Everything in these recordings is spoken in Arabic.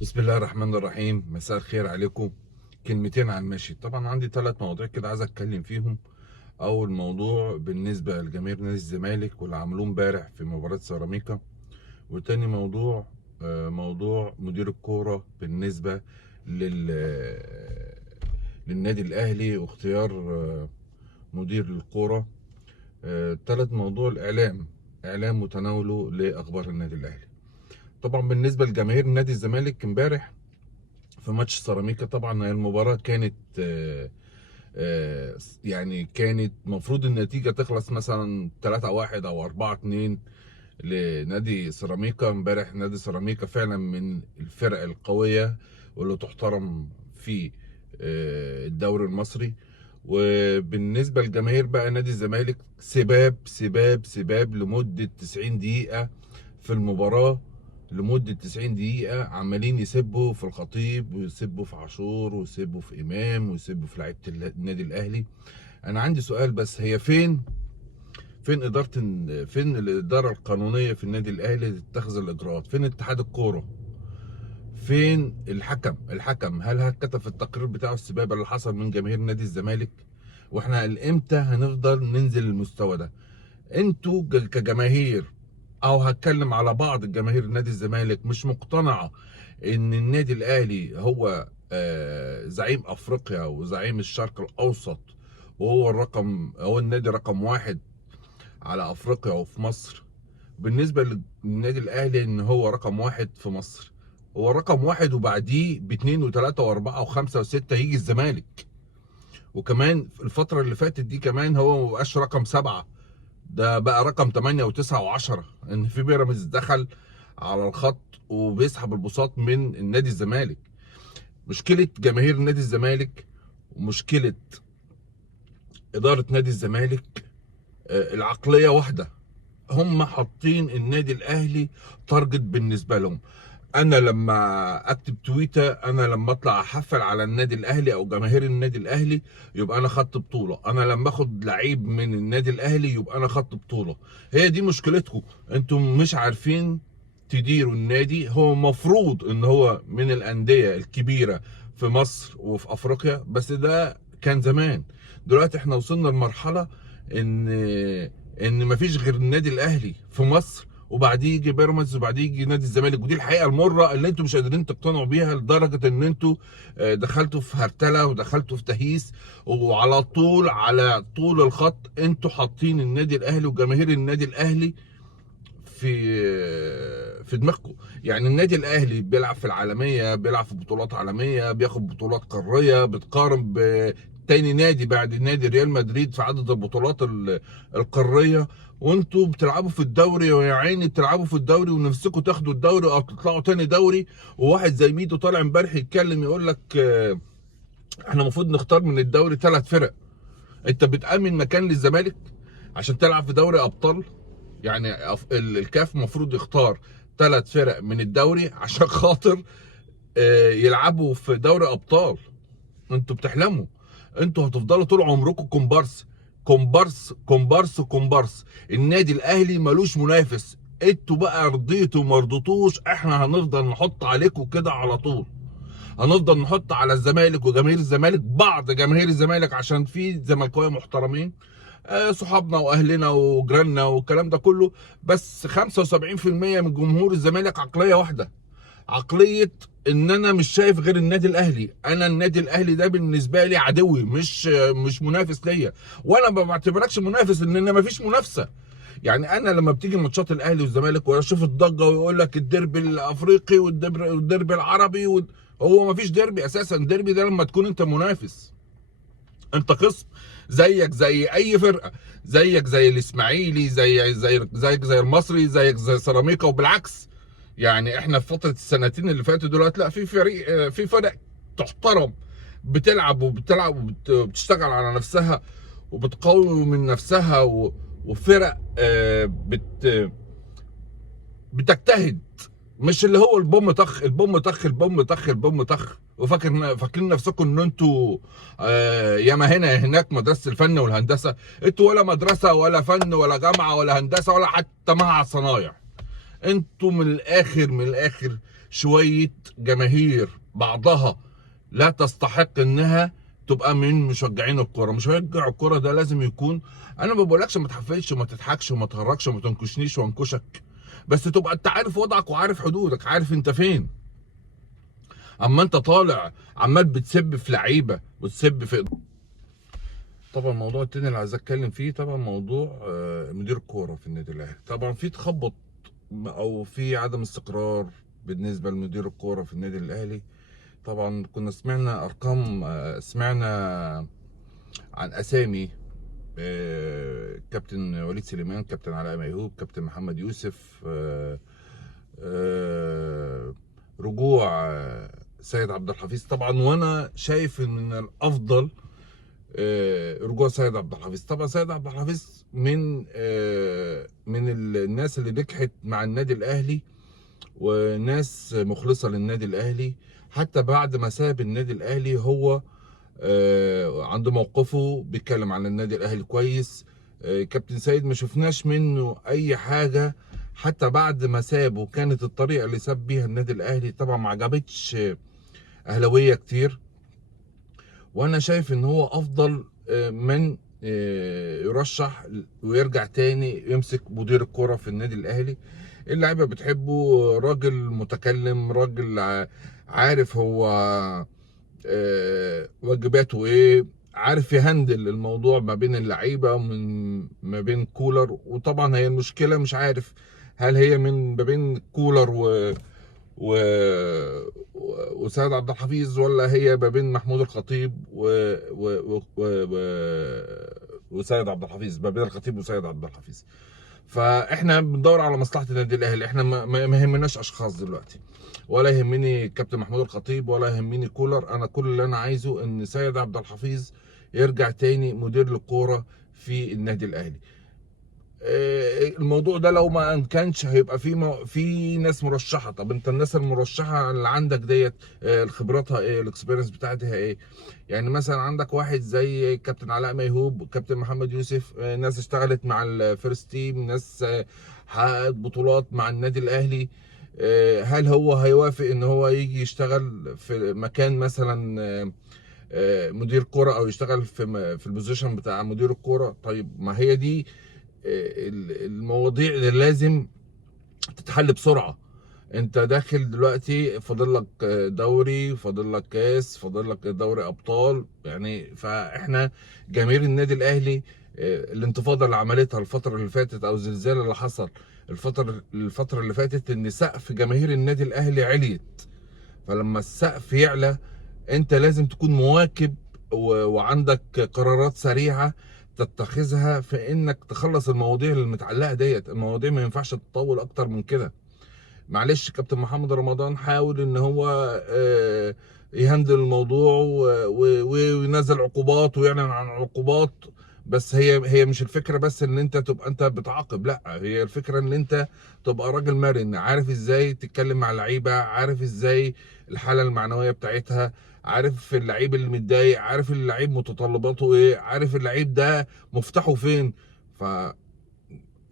بسم الله الرحمن الرحيم. مساء الخير عليكم. كلمتين عن ماشي. طبعا عندي 3 مواضيع كده عايز اتكلم فيهم. اول موضوع بالنسبه لجماهير نادي الزمالك واللي عملوه امبارح في مباراه سيراميكا. وتاني موضوع موضوع مدير الكوره بالنسبه لل للنادي الاهلي واختيار مدير الكوره. تالت موضوع اعلام متناوله لاخبار النادي الاهلي. طبعا بالنسبه لجماهير نادي الزمالك امبارح في ماتش سيراميكا، طبعا المباراة كانت يعني كانت المفروض النتيجة تخلص مثلا 3-1 أو 4-2 لنادي سيراميكا. امبارح نادي سيراميكا فعلا من الفرق القوية واللي تحترم في الدوري المصري. وبالنسبة لجماهير بقى نادي الزمالك، سباب سباب سباب لمدة 90 دقيقة في المباراة. لمدة 90 دقيقة عمالين يسبوا في الخطيب ويسبوا في عاشور ويسبوا في إمام ويسبوا في لعيبة النادي الأهلي. أنا عندي سؤال بس، هي فين الإدارة القانونية في النادي الأهلي تتخذ الإجراءات؟ فين اتحاد الكورة؟ فين الحكم هل كتب في التقرير بتاعه السباب اللي حصل من جماهير نادي الزمالك؟ واحنا امتى هنفضل ننزل المستوى ده؟ انتوا كجماهير، او هتكلم على بعض الجماهير نادي الزمالك، مش مقتنعه ان النادي الاهلي هو زعيم افريقيا وزعيم الشرق الاوسط، وهو هو النادي رقم 1 على افريقيا وفي مصر. بالنسبه للنادي الاهلي ان هو رقم 1 في مصر، هو رقم 1 وبعديه ب2 و3 و4 و5 و6 يجي الزمالك. وكمان الفتره اللي فاتت دي كمان هو مبقاش رقم 7، ده بقى رقم 8 و9 و10، ان في بيراميدز دخل على الخط وبيسحب البساط من النادي الزمالك. مشكله جماهير نادي الزمالك ومشكله اداره نادي الزمالك العقليه واحده. هم حاطين النادي الاهلي تارجت بالنسبه لهم. انا لما اكتب تويته، انا لما اطلع احفل على النادي الاهلي او جماهير النادي الاهلي، يبقى انا خدت بطوله. انا لما اخد لعيب من النادي الاهلي يبقى انا خدت بطوله. هي دي مشكلتكم، انتم مش عارفين تديروا النادي. هو مفروض ان هو من الانديه الكبيره في مصر وفي افريقيا، بس ده كان زمان. دلوقتي احنا وصلنا لمرحله ان مفيش غير النادي الاهلي في مصر، وبعديه يجي بيراميدز، وبعديه يجي نادي الزمالك. ودي الحقيقه المره اللي انتم مش قادرين تقتنعوا بيها، لدرجه ان انتم دخلتوا في هرتله ودخلتوا في تهييس. وعلى طول على طول الخط انتم حاطين النادي الاهلي وجماهير النادي الاهلي في دماغكم. يعني النادي الاهلي بيلعب في العالميه، بيلعب في بطولات عالميه، بياخد بطولات قاريه، بتقارن بتاني نادي بعد نادي ريال مدريد في عدد البطولات القاريه. وانتوا بتلعبوا في الدوري، ويا عيني بتلعبوا في الدوري ونفسكم تاخدوا الدوري او تطلعوا تاني دوري. وواحد زي ميدو طالع امبارح يتكلم يقول لك احنا المفروض نختار من الدوري 3 فرق. انت بتأمن مكان للزمالك عشان تلعب في دوري ابطال؟ يعني الكاف المفروض يختار 3 فرق من الدوري عشان خاطر يلعبوا في دوري ابطال. انتوا بتحلموا. انتوا هتفضلوا طول عمركم كومبارس كومبارس كومبارس كومبارس. النادي الاهلي ملوش منافس. انتوا بقى رضيتوا ما رضيتوش، احنا هنفضل نحط عليكم كده على طول. هنفضل نحط على الزمالك وجماهير الزمالك، بعض جماهير الزمالك عشان في زملكاويه محترمين، صحابنا واهلنا وجيراننا والكلام ده كله. بس 75% من جمهور الزمالك عقليه واحده، عقليه ان انا مش شايف غير النادي الاهلي. انا النادي الاهلي ده بالنسبه لي عدوي، مش منافس ليا. وانا ما بعتبركش منافس، لان مفيش منافسه. يعني انا لما بتيجي ماتشات الاهلي والزمالك واشوف الضجه ويقول لك الديربي الافريقي والديربي العربي هو مفيش ديربي اساسا. الديربي ده لما تكون انت منافس، انت خصم زيك زي اي فرقه، زيك زي الاسماعيلي، زيك زي المصري، زيك زي سيراميكا. وبالعكس، يعني احنا في فتره السنتين اللي فاتوا دلوقتي لا، في فرق تحترم، بتلعب وبتشتغل على نفسها وبتقوي من نفسها، وفرق بتجتهد. مش اللي هو البوم طخ البوم طخ البوم طخ البوم طخ، فاكرين نفسكم ان انتوا ياما هنا هناك مدرسه الفن والهندسه. انتوا ولا مدرسه ولا فن ولا جامعه ولا هندسه ولا حتى معهد صنايع. انتوا من الاخر شويه جماهير بعضها لا تستحق انها تبقى من مشجعين الكوره. مشجع الكوره ده لازم يكون، انا ما بقولكش ما تحفلش وما تضحكش وما تهرجش وما تنكشنيش وانكشك، بس تبقى انت عارف وضعك وعارف حدودك، عارف انت فين. اما انت طالع عمال بتسب في لعيبه وتسب في، طبعا الموضوع التاني اللي عايز اتكلم فيه طبعا موضوع مدير الكوره في النادي الاهلي. طبعا في تخبط او في عدم استقرار بالنسبه لمدير الكوره في النادي الاهلي. طبعا كنا سمعنا ارقام، سمعنا عن اسامي، كابتن وليد سليمان، كابتن علاء ميهوب، كابتن محمد يوسف، رجوع سيد عبد الحفيظ. طبعا وانا شايف ان من الافضل رجوع سيد عبد الحفيظ. طبعا سيد عبد الحفيظ من الناس اللي نجحت مع النادي الاهلي وناس مخلصه للنادي الاهلي. حتى بعد ما ساب النادي الاهلي هو عنده موقفه، بيتكلم عن النادي الاهلي كويس. كابتن سيد ما شفناش منه اي حاجه حتى بعد ما ساب، وكانت الطريقه اللي ساب بيها النادي الاهلي طبعا ما عجبتش اهلاويه كتير. وانا شايف ان هو افضل من يرشح ويرجع تاني يمسك مدير الكرة في النادي الاهلي. اللعيبه بتحبه، راجل متكلم، راجل عارف هو واجباته ايه، عارف يهندل الموضوع ما بين اللعيبه ما بين كولر. وطبعا هي المشكله مش عارف هل هي ما بين كولر و... وسيد عبد الحفيظ، ولا هي ما بين محمود الخطيب وسيد عبد الحفيظ، ما بين الخطيب وسيد عبد الحفيظ. فاحنا بندور على مصلحه النادي الاهلي، احنا ما يهمناش اشخاص دلوقتي، ولا يهمني كابتن محمود الخطيب، ولا يهمني كولر. انا كل اللي انا عايزه ان سيد عبد الحفيظ يرجع تاني مدير للكوره في النادي الاهلي. الموضوع ده لو ما كانش هيبقى في ناس مرشحه. طب انت الناس المرشحه اللي عندك ديت خبراتها ايه، الاكسبيرينس بتاعتها ايه؟ يعني مثلا عندك واحد زي كابتن علاء ميهوب، كابتن محمد يوسف، ناس اشتغلت مع الفيرست تيم، ناس حققت بطولات مع النادي الاهلي. هل هو هيوافق ان هو يجي يشتغل في مكان مثلا مدير كرة، او يشتغل في البوزيشن بتاع مدير الكرة؟ طيب ما هي دي المواضيع اللي لازم تتحل بسرعة. انت داخل دلوقتي فاضل لك دوري، فاضل لك كاس، فاضل لك دوري ابطال يعني. فاحنا جماهير النادي الاهلي الانتفاضة اللي عملتها الفترة اللي فاتت، او الزلزال اللي حصل الفترة اللي فاتت، ان سقف جماهير النادي الاهلي عليت. فلما السقف يعلى انت لازم تكون مواكب وعندك قرارات سريعة تتخذها في انك تخلص المواضيع اللي متعلقة ديت. المواضيع ما ينفعش تطول اكتر من كده. معلش كابتن محمد رمضان حاول ان هو يهندل الموضوع وينزل عقوبات ويعلن عن عقوبات، بس هي مش الفكره بس ان انت تبقى انت بتعاقب، لا، هي الفكره ان انت تبقى راجل مرن، عارف ازاي تتكلم مع اللعيبه، عارف ازاي الحاله المعنويه بتاعتها، عارف اللعيب اللي متضايق، عارف اللعيب متطلباته ايه، عارف اللعيب ده مفتاحه فين. ف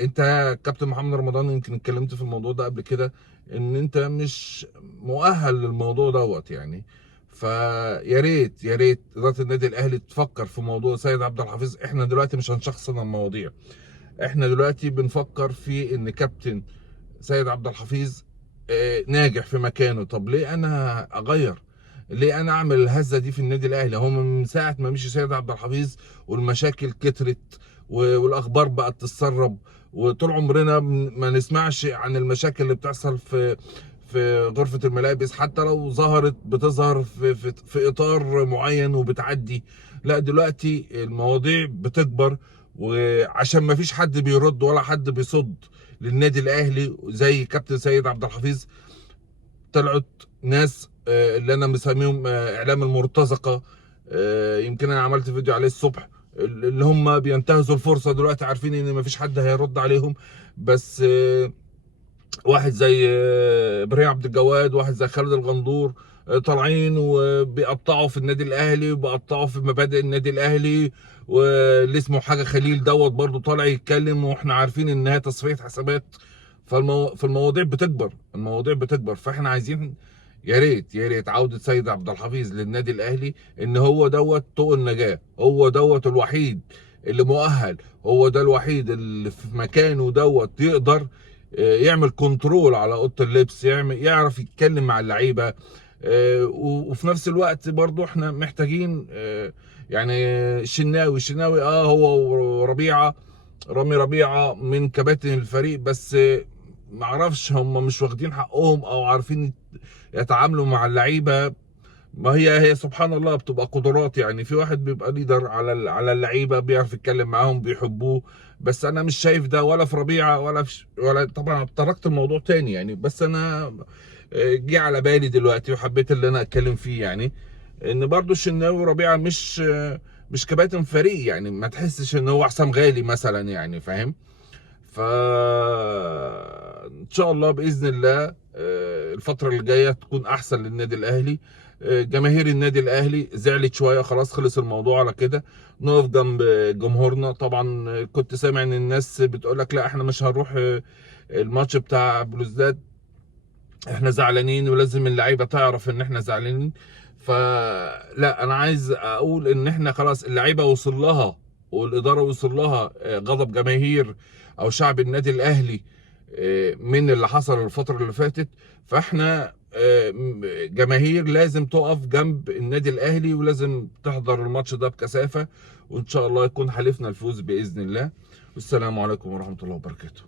انت كابتن محمد رمضان يمكن اتكلمت في الموضوع ده قبل كده، ان انت مش مؤهل للموضوع دوت يعني. فيا ريت يا ريت اداره النادي الاهلي تفكر في موضوع سيد عبد الحفيظ. احنا دلوقتي مش هنشخصن المواضيع، احنا دلوقتي بنفكر في ان كابتن سيد عبد الحفيظ ناجح في مكانه. طب ليه انا اغير؟ ليه انا اعمل الهزه دي في النادي الاهلي؟ هو من ساعه ما مشي سيد عبد الحفيظ والمشاكل كترت والاخبار بقت تتسرب، وطول عمرنا ما نسمعش عن المشاكل اللي بتحصل في غرفه الملابس. حتى لو ظهرت بتظهر في اطار معين وبتعدي. لا، دلوقتي المواضيع بتكبر، وعشان ما فيش حد بيرد ولا حد بيصد للنادي الاهلي زي كابتن سيد عبد الحفيظ، طلعت ناس اللي انا مسميهم اعلام المرتزقه. يمكن انا عملت فيديو عليه الصبح، اللي هم بينتهزوا الفرصه دلوقتي، عارفين ان مفيش حد هيرد عليهم، بس واحد زي ابراهيم عبد الجواد، واحد زي خالد الغندور طالعين وبيقطعوا في النادي الاهلي وبيقطعوا في مبادئ النادي الاهلي. واللي اسمه حاجه خليل دوت برضو طالع يتكلم، واحنا عارفين ان هي تصفيه حسابات. فالمواضيع بتكبر، المواضيع بتكبر. فاحنا عايزين يا ريت عودة سيد عبد الحفيظ للنادي الاهلي، ان هو دوت طوق النجاة، هو دوت الوحيد اللي مؤهل، هو ده الوحيد اللي في مكانه دوت يقدر يعمل كنترول على اوضه اللبس، يعرف يتكلم مع اللعيبه. وفي نفس الوقت برضو احنا محتاجين يعني الشناوي هو وربيعه، رامي ربيعه من كباتن الفريق، بس معرفش هم مش واخدين حقهم او عارفين يتعاملوا مع اللعيبه. ما هي سبحان الله بتبقى قدرات، يعني في واحد بيبقى ليدر على اللعيبه، بيعرف يتكلم معاهم، بيحبوه. بس انا مش شايف ده ولا في ربيعه ولا طبعا تركت الموضوع تاني يعني. بس انا جه على بالي دلوقتي وحبيت اللي انا اتكلم فيه، يعني ان برضو الشناوي وربيعه مش كباتن فريق، يعني ما تحسش ان هو حسام غالي مثلا، يعني فاهم. ف ان شاء الله باذن الله الفتره اللي جايه تكون احسن للنادي الاهلي. جماهير النادي الاهلي زعلت شويه، خلاص خلص الموضوع على كده، نقف جنب جمهورنا. طبعا كنت سامع ان الناس بتقول لك لا احنا مش هنروح الماتش بتاع بلوزداد، احنا زعلانين ولازم اللعيبه تعرف ان احنا زعلانين. فلا، انا عايز اقول ان احنا خلاص اللعيبه وصل لها والاداره وصل لها غضب جماهير او شعب النادي الاهلي من اللي حصل الفتره اللي فاتت. فاحنا جماهير لازم تقف جنب النادي الاهلي ولازم تحضر الماتش ده بكثافه، وان شاء الله يكون حليفنا الفوز باذن الله. والسلام عليكم ورحمه الله وبركاته.